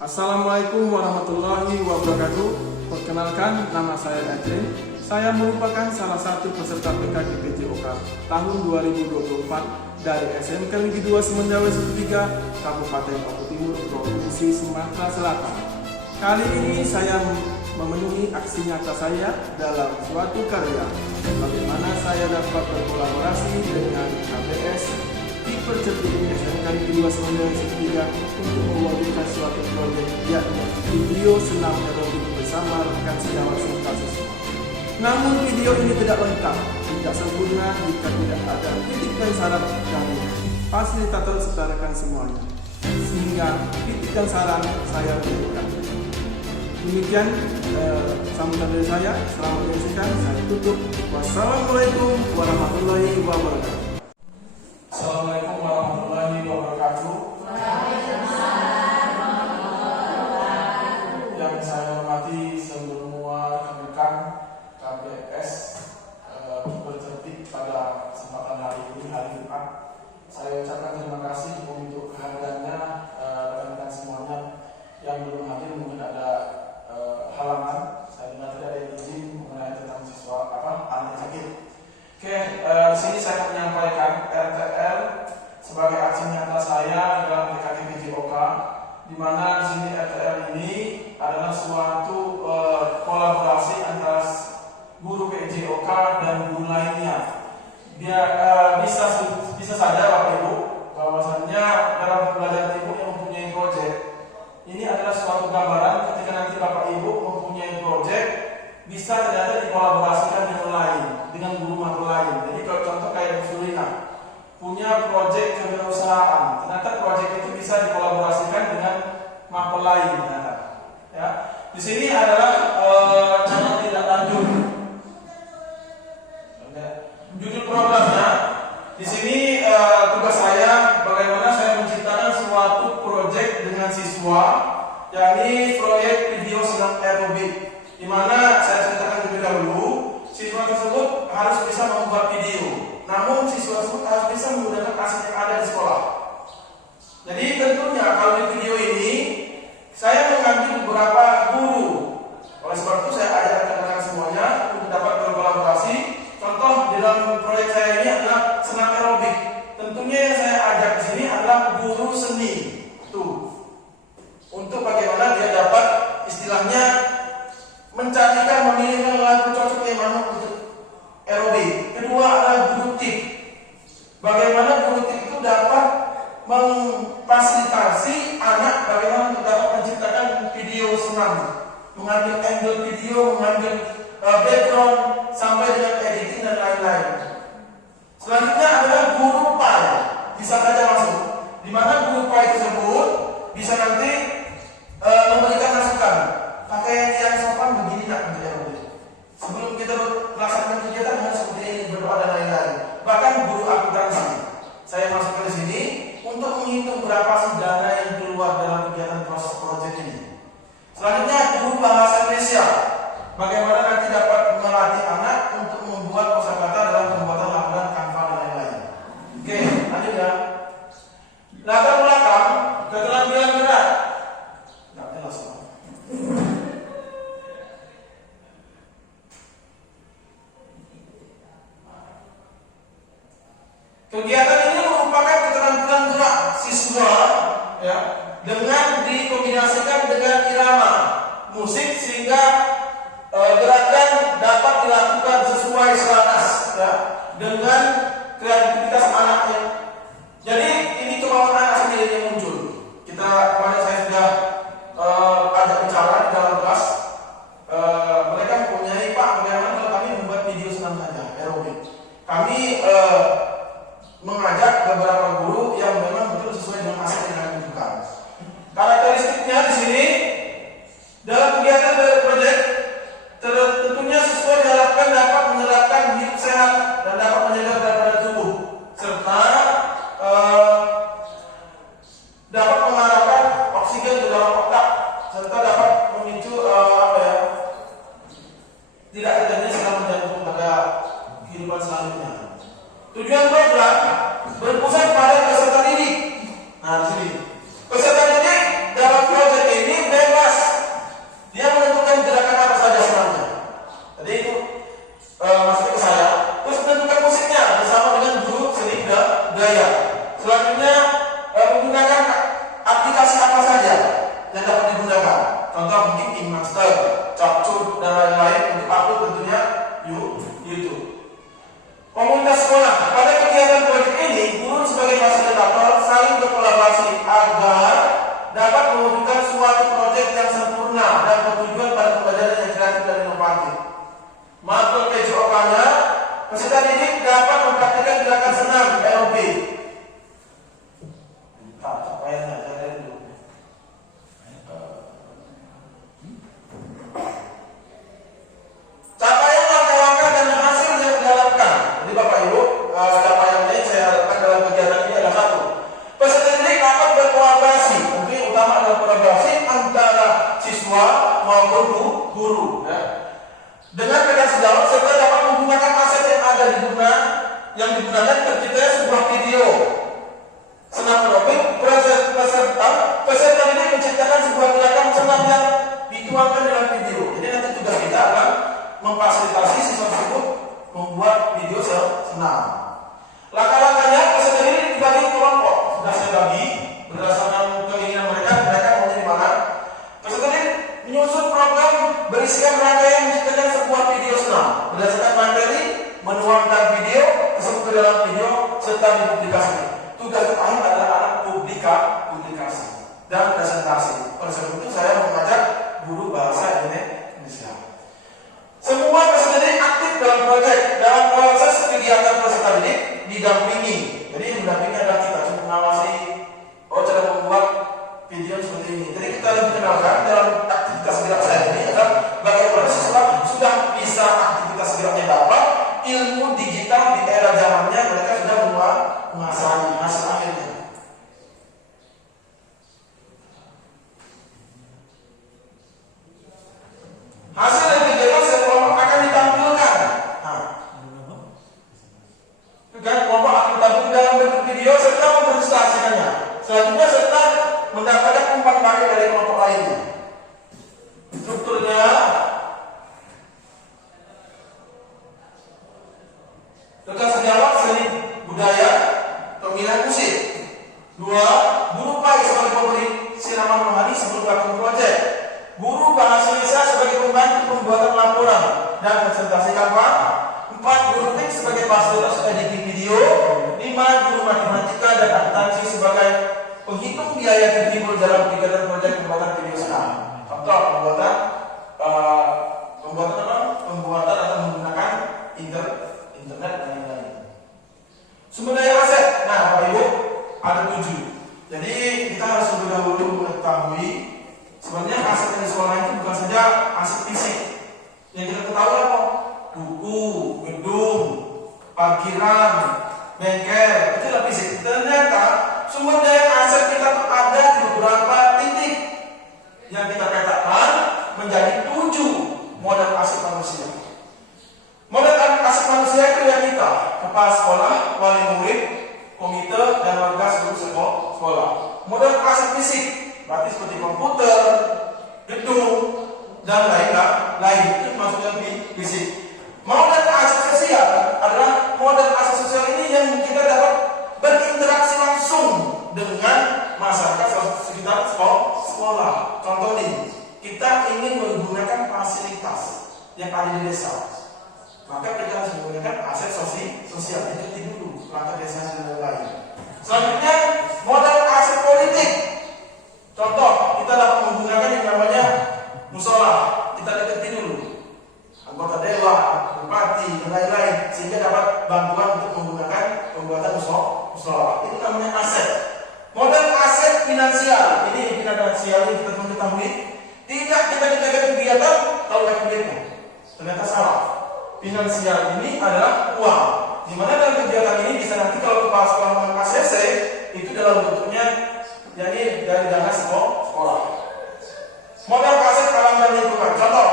Assalamualaikum warahmatullahi wabarakatuh. Perkenalkan, nama saya Edrin. Saya merupakan salah satu peserta PKKPJOK tahun 2024 dari SMK Negeri 2 Semendawa 1 Kabupaten Lombok Timur, Provinsi Sumatera Selatan. Kali ini saya memenuhi aksi nyata saya dalam suatu karya. Bagaimana saya dapat berkolaborasi dengan KPS Percepit SMK Negeri 2 Semendawa 1 untuk mewujudkan suatu proyek, yakni video senam aerobik bersama rekan sejawat serta siswa. Namun video ini tidak lengkap, tidak sempurna jika tidak ada titik dan saran dari fasilitator serta rekan semuanya. Sehingga titik dan saran saya berikan. Demikian sambutan dari saya. Selamat menyaksikan. Saya tutup. Wassalamualaikum warahmatullahi wabarakatuh. Assalamualaikum warahmatullahi wabarakatuh. Yang saya hormati semua rekan KPS Percepit pada kesempatan hari ini, hari Jumat. Saya ucapkan terima kasih untuk kehadirannya rekan-rekan semuanya. Yang belum hadir mungkin ada halangan. Saya dengar tadi ada yang izin mengenai tentang siswa anak sakit. Oke, di sini saya menyampaikan RTL sebagai aksi nyata saya dalam PKKPJOK, di mana di sini RTL ini adalah suatu kolaborasi antara guru PJOK dan guru lainnya. Dia bisa saja Bapak Ibu bahwasannya dalam pembelajaran Ibu yang mempunyai proyek ini adalah suatu gambaran ketika nanti Bapak Ibu mempunyai proyek bisa ternyata dikolaborasikan dengan lain, dengan guru mata lain. Jadi kalau contoh kayak Bu Sulina punya proyek kewirausahaan, ternyata proyek itu bisa dikolaborasikan dengan mata lain ternyata. Ya, di sini adalah jangan tidak lanjut. Judul programnya di sini tugas saya bagaimana saya menciptakan suatu proyek dengan siswa, yakni proyek video senam aerobik. Di mana saya ceritakan terlebih dahulu, siswa tersebut harus bisa membuat video. Namun siswa tersebut harus bisa menggunakan aset yang ada di sekolah. Jadi tentunya kalau di video ini saya mengambil beberapa guru. Oleh sebab itu saya ajak rekan-rekan semuanya untuk dapat berkolaborasi. Contoh di dalam proyek saya ini adalah senam aerobik. Tentunya yang saya ajak di sini adalah guru seni. Tuh. Untuk bagaimana dia dapat istilahnya mencarikan, memilihkan lagu cocok yang mana untuk aerobik. Kedua adalah guru tip. Bagaimana guru tip itu dapat memfasilitasi anak bagaimana untuk dapat menciptakan video senam, mengambil angle video, mengambil background sampai dengan editing dan lain-lain. Selanjutnya adalah guru pai. Bisa saja masuk. Di mana guru pai tersebut bisa nanti memberikan masukan. Pakaian yang sopan begini nak untuk aerobik. Sebelum kita melaksanakan kegiatan harus seperti ini, berdoa dan lain-lain. Bahkan guru akuntansi saya masukkan di sini untuk menghitung berapa sih dana yang keluar dalam kegiatan proses proyek ini. Selanjutnya guru bahasa Indonesia. Bagaimana nanti dapat melatih anak untuk membuat kosakata dalam pembuatan laporan Canva dan lain-lain. Oke, lanjut ya. Latar belakang keterampilan gerak. Nggak jelas. Kegiatan ini merupakan keterampilan gerak siswa ya, dengan dikombinasikan dengan irama musik sehingga gerakan dapat dilakukan sesuai selaras ya, dengan kreativitas anaknya. Jadi ini kemauan anak sendiri yang muncul. Kemarin saya sudah ajak bicara di dalam kelas. Mereka mempunyai Pak, bagaimana kalau kami membuat video senam saja aerobik. Kami mengajak beberapa guru yang memang betul sesuai dengan aset yang kami butuhkan. Karakteristiknya di sini dalam kegiatan proyek tentunya siswa diharapkan dapat menerapkan hidup sehat dan dapat menjaga berat badan tubuh serta dapat mengarahkan oksigen ke dalam otak serta dapat memicu tidak terjadinya serangan jantung pada kehidupan selanjutnya. Tujuan program berpusat pada peserta didik. Nah, di sini peserta didik dalam proyek ini mewujudkan suatu proyek yang sempurna dan bertujuan pada pembelajaran yang kreatif dan inovatif. Makro PJOK-nya, peserta didik dapat mempraktikkan gerakan senam aerobik. Capaiannya saya dulu. Capaian langkah-langkah dan hasil yang diharapkan. Jadi Bapak Ibu, capaiannya saya harapkan dalam kegiatan ini adalah satu. Peserta didik dapat berkolaborasi, mungkin utama adalah kolaborasi antara siswa maupun guru. Ya. Dengan pegang sejawat, serta dapat menggunakan aset yang ada yang digunakan terciptanya sebuah video senam aerobik. Peserta didik menciptakan sebuah gerakan senam yang dituangkan dalam video. Jadi nanti tugas kita akan memfasilitasi siswa tersebut membuat video senam. Langkah-langkahnya, peserta didik dibagi kelompok. Sudah saya bagi berdasarkan keinginan mereka maunya di mana. Peserta didik menyusun program berisikan rangkaian menciptakan sebuah video senam berdasarkan materi, menuangkan video tersebut ke dalam video serta dipublikasikan. Tugas terakhir adalah anak publikasi dan presentasi. Oleh sebab itu saya mengajak guru bahasa Indonesia. Semua peserta didik aktif dalam proyek. Dalam proses kegiatan peserta didik didampingi. Jadi yang mendampingi adalah kita cuma mengawasi cara membuat video seperti ini. Jadi kita lebih kenalkan dalam aktivitas gerak saya ini adalah bagaimana siswa sudah bisa aktivitas geraknya dapat, ilmu digital di era zamannya mereka sudah menguasai hasil akhirnya. Hasil dari kegiatan sekelompok akan ditampilkan. Kelompok akan ditampilkan dalam bentuk video serta mempresentasikannya. Selanjutnya serta mendapatkan umpan balik dari kelompok lainnya. Strukturnya rekan sejawat seni budaya pemilihan musik. 2. Guru PAI sebagai pemberi siraman rohani sebelum melakukan proyek. Guru bahasa Indonesia sebagai pembantu pembuatan laporan dan presentasi kanva. 4. Guru TIK sebagai fasilitas editing video. 5. Guru matematika dan akuntansi sebagai penghitung biaya yang timbul dalam kegiatan proyek pembuatan video senam. Contoh pembuatan atau menggunakan internet dan lain-lain. Sumber daya aset. Nah, Bapak Ibu, ada 7. Jadi kita harus lebih dahulu mengetahui sebenarnya aset yang di sekolah itu bukan saja aset fisik. Yang kita ketahui apa? Buku, gedung, parkiran, bengkel, itu adalah fisik. Ternyata sumber daya aset kita ada di beberapa titik yang kita petakan menjadi 7 modal aset manusia. Modal aset manusia itu ya kita, kepala sekolah, wali murid, komite, dan warga seluruh sekolah. Modal aset fisik berarti seperti komputer, gedung, dan lain itu maksudnya fisik. Modal aset sosial adalah modal aset sosial ini yang kita dapat berinteraksi langsung dengan masyarakat sekitar sekolah. Contoh nih, kita ingin menggunakan fasilitas yang ada di desa, maka kita harus menggunakan aset sosial. Itu dulu, langkah desa dan lain-lain. Selanjutnya, modal aset politik. Contoh, kita dapat menggunakan yang namanya musola. Kita dekati dulu anggota dewan, bupati, dan lain-lain, sehingga dapat bantuan untuk menggunakan pembuatan musola. Itu namanya aset. Modal aset finansial. Ini finansial yang kita ketahui. Tidak kita kegiatan tahu duitnya. Ternyata salah. Finansial ini adalah uang. Di mana dalam kegiatan ini bisa nanti kalau kepala sekolah mengangkat ACC itu dalam bentuknya jadi dari dana sekolah. Modal aset alam dan lingkungan. Contoh,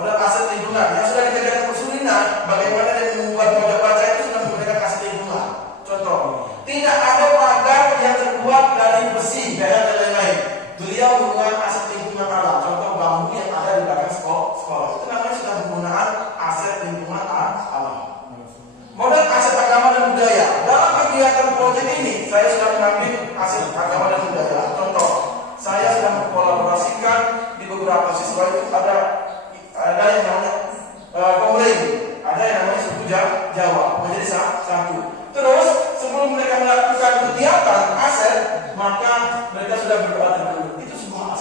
modal aset lingkungan yang sudah dikerjakan Persulinan, bagaimana dia membuat pojok baca itu sudah menggunakan aset lingkungan. Contoh, tidak ada pagar yang terbuat dari besi, dan lain-lain. Beliau menggunakan aset lingkungan alam. Contoh bambu yang ada di belakang sekolah. Itu namanya sudah menggunakan aset lingkungan alam. Modal aset agama dan budaya. Dalam kegiatan proyek ini, saya sudah mengambil aset agama dan budaya. Contoh, saya sudah mengkolaborasikan di beberapa siswa itu ada yang namanya komplain, ada yang namanya suku Jawa menjadi satu. Terus sebelum mereka melakukan kegiatan aset, maka mereka sudah berdoa dulu. Itu sebuah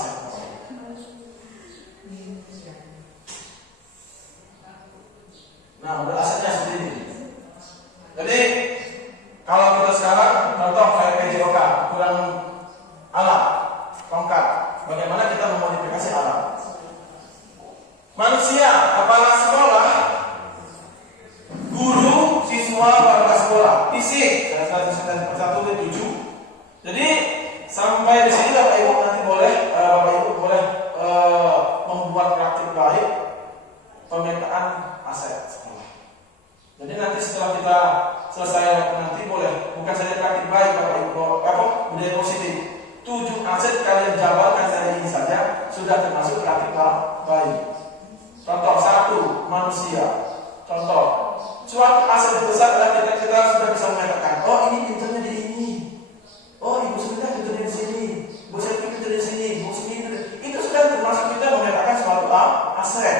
aset.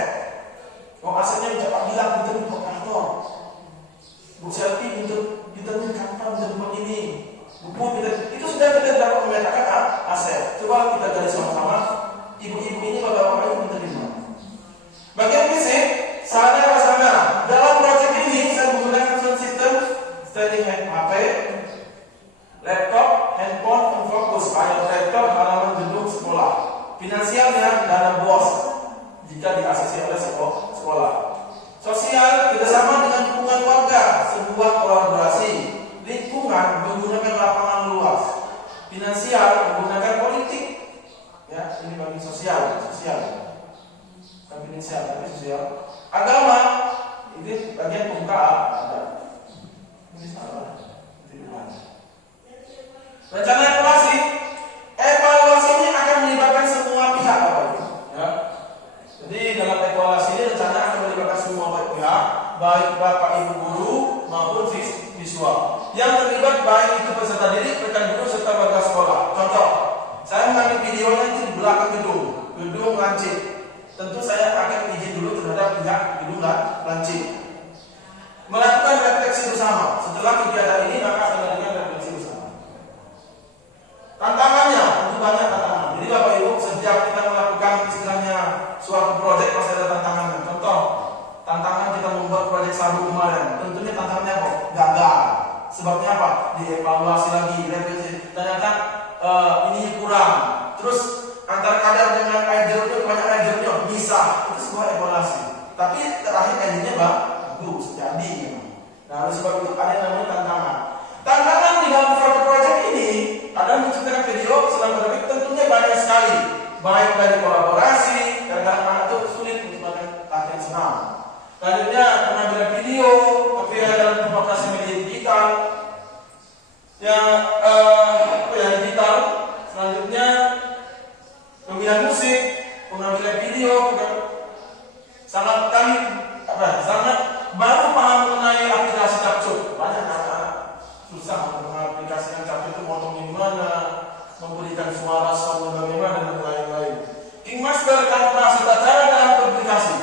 Oh, asetnya bisa Pak bilang kita untuk kantor. Bu Selvi untuk kita kantor untuk ini. Buku kita, itu sudah kita dapat memetakan aset. Coba kita gali sama-sama. Ibu-ibu ini bapak-bapak ini minta di mana? Bagian fisik, sarana. Dalam proyek ini saya menggunakan sound system, standing HP, laptop, handphone, fokus, file laptop, halaman gedung sekolah. Finansialnya dana BOS jika diaksesi oleh sekolah. Sosial kerjasama dengan lingkungan warga, sebuah kolaborasi. Lingkungan menggunakan lapangan luas. Finansial menggunakan politik. Ya, ini bagi sosial. Bukan finansial, tapi sosial. Agama ini bagian pembukaan ada. Ini salah. Rencana evaluasi. Evaluasi ini akan melibatkan semua pihak, Bapak Ibu. Ya. Jadi dalam evaluasi ini rencana akan melibatkan semua pihak, baik Bapak Ibu guru maupun siswa. Yang terlibat baik itu peserta didik, rekan guru serta warga sekolah. Contoh, saya mengambil videonya di belakang gedung lancip. Tentu saya akan izin dulu terhadap pihak gedung lancip. Melakukan refleksi bersama. Setelah kegiatan ini maka akan melakukan refleksi bersama. Tantangannya, tentu banyak tantangan. Jadi Bapak Ibu, setiap kita melakukan istilahnya suatu proyek pasti ada tantangannya. Contoh, tantangan kita membuat proyek sabu kemarin. Tentunya tantangannya apa? Gagal. Sebabnya apa? Dievaluasi lagi, revisi. Ternyata ini kurang. Terus antara kadar dengan air jeruknya, banyak air jeruknya bisa. Itu sebuah evaluasi. Tapi terakhir endingnya bagus, jadi. Nah, oleh sebab itu ada yang namanya tantangan. Tantangan di dalam suatu proyek ini adalah menciptakan video selama lebih tentunya banyak sekali. Baik dari kolaborasi, kadang-kadang anak itu sulit untuk melakukan latihan senam. Selanjutnya pengambilan video, tapi dalam demokrasi media digital, digital. Selanjutnya pemilihan musik, pengambilan video, sangat baru paham mengenai aplikasi capture. Banyak anak-anak susah mengaplikasikan capture itu, motongnya gimana, memberikan suara sound bagaimana dan lain-lain. King Master tanpa serta cara dalam publikasi.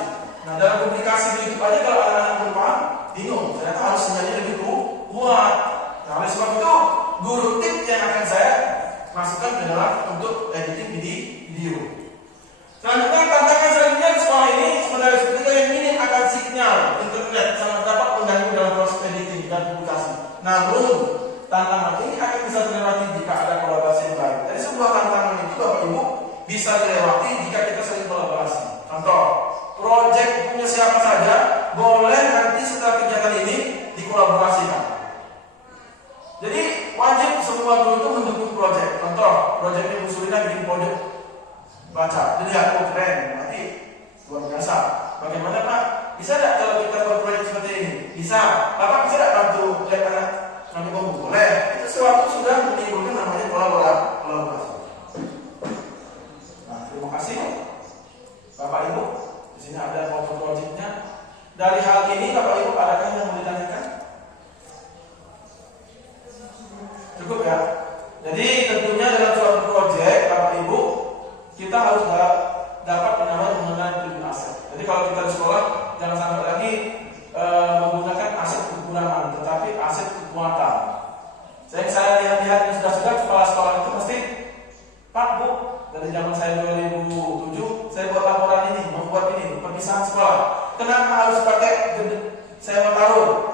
Nah, dalam publikasi di YouTube aja kalau anak-anak belum paham, bingung. Ternyata harus sinyalnya lebih kuat. Nah, oleh sebab itu guru tips yang akan saya masukkan adalah untuk editing video. Selanjutnya tantangan selanjutnya di sekolah ini sebenarnya ketika yang minim akan sinyal internet sangat dapat mengganggu dalam proses editing dan publikasi. Namun tantangan ini akan bisa dilewati jika ada kolaborasi yang baik. Jadi sebuah tantangan itu Bapak Ibu bisa dilewati jika kita saling kolaborasi. Contoh, proyek punya siapa saja boleh nanti setelah kegiatan ini dikolaborasikan. Jadi wajib semua guru itu mendukung proyek. Contoh, proyeknya Bu Surina bikin proyek baca, dilihat, oh keren, berarti luar biasa. Bagaimana Pak? Bisa tidak kalau kita berproyek seperti ini? Bisa. Bapak bisa tidak bantu lihat anak nanti kamu? Boleh. Itu sesuatu sudah menimbulkan namanya kolaborasi. Nah, terima kasih Bapak Ibu. Di sini ada foto proyeknya. Dari hal ini Bapak Ibu adakah yang mau ditanyakan? Cukup ya. Jadi tentunya dalam suatu proyek Bapak Ibu kita harus dapat mengenai tujuan aset. Jadi kalau kita di sekolah jangan sampai lagi menggunakan aset kekurangan, tetapi aset kekuatan. Saya lihat-lihat yang sudah kepala sekolah itu mesti, Pak Bu, dari zaman saya 2007 saya buat laporan ini, membuat ini perpisahan sekolah. Kenapa harus pakai sewa taruh?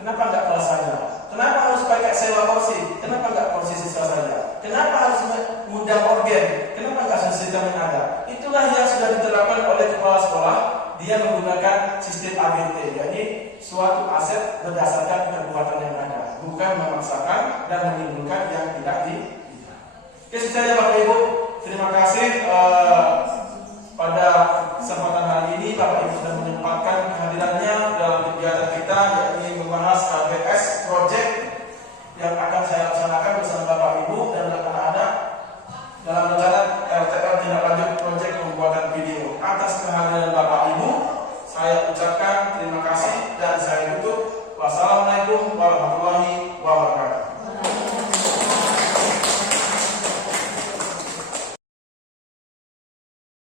Kenapa enggak kelas saja? Kenapa harus pakai sewa kursi? Kenapa enggak kursi siswa saja? Kenapa harus mengundang organ? Kenapa enggak sistem yang ada? Itulah yang sudah diterapkan oleh kepala sekolah. Dia menggunakan sistem ABT, yakni suatu aset berdasarkan kekuatan yang ada, bukan memaksakan dan menimbulkan yang tidak di. Oke, saja Bapak Ibu. Terima kasih.